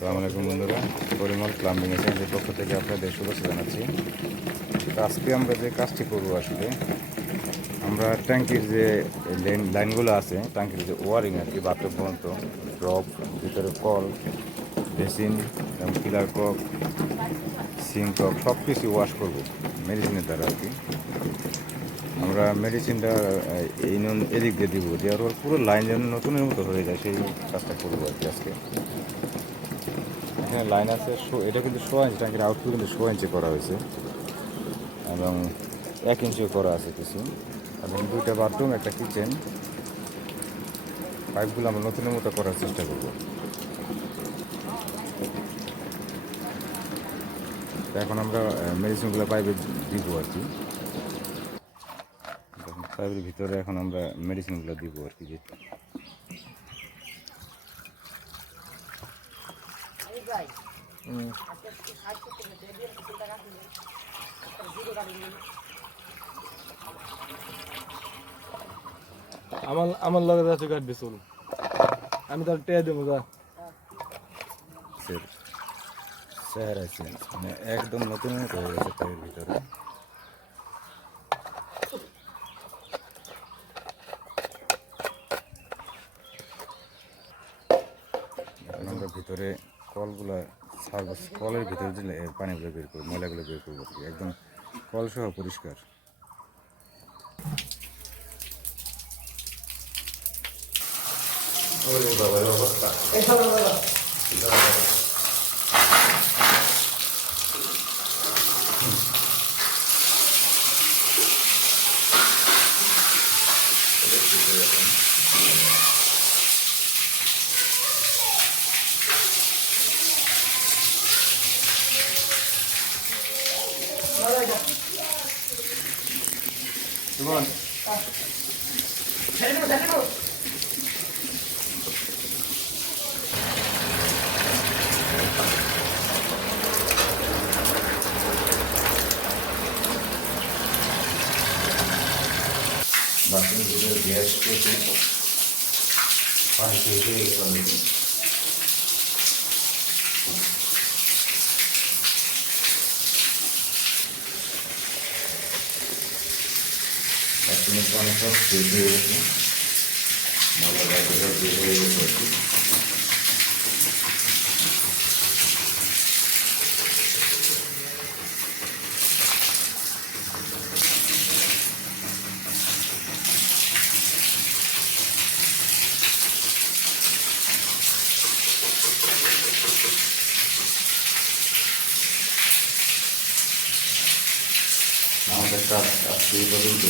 আসসালামু আলাইকুম বন্ধুরা, পরিমল প্লাম্বিং এজেন্সির পক্ষ থেকে আপনাদের শুভেচ্ছা জানাচ্ছি। তো আজকে আমরা যে কাজটি করবো আসলে আমরা ট্যাঙ্কির যে লাইনগুলো আছে, ট্যাঙ্কির যে ওয়ারিং আর কি, বাথরুম পর্যন্ত ড্রপ, ভিতরে কল, বেসিন এবং পিলার কক, সিঙ্ক কক সব কিছু ওয়াশ করবো মেডিসিনের দ্বারা আর কি। আমরা মেডিসিনটা এই এদিক দিয়ে দিব, দেওয়ার পর পুরো লাইন যেন নতুনের মতো হয়ে যায় সেই কাজটা করবো আর কি আজকে। এখানে লাইন আছে, এটা কিন্তু 100 ইঞ্চি, ট্যাঙ্কের আউটপুট কিন্তু 100 ইঞ্চি করা হয়েছে এবং 1 ইঞ্চিও করা আছে কিছু, এবং 2টা বাথরুম, একটা কিচেন। পাইপগুলো আমরা নতুনের মতো করার চেষ্টা করব। এখন আমরা মেডিসিনগুলো পাইপে দিব আর কি। পাইপের ভিতরে এখন আমরা মেডিসিনগুলো দিব আর কি। আমার লগে যাচ্ছে কাটবে চল, আমি তার টেয়া দেবো গা। স্যার আছে মানে একদম নতুন মতো হয়ে গেছে পাইপের ভিতরে। এখন আমরা ভিতরে কলগুলো সার্ভিস, কলের ভিতরে দিলে পানিগুলো বের করবো, ময়লাগুলো বের করবো আর কি, একদম কল সহ পরিষ্কার। বাথরুমগুলোর গ্যাস করতে পানি খেয়ে গেলে বাথরুমের পানি সব শেষ হয়ে গেছে, ময়লা গাছগুলো বের হয়ে গেছে আর কি। আমাদের কাজ আজকে এই পর্যন্ত।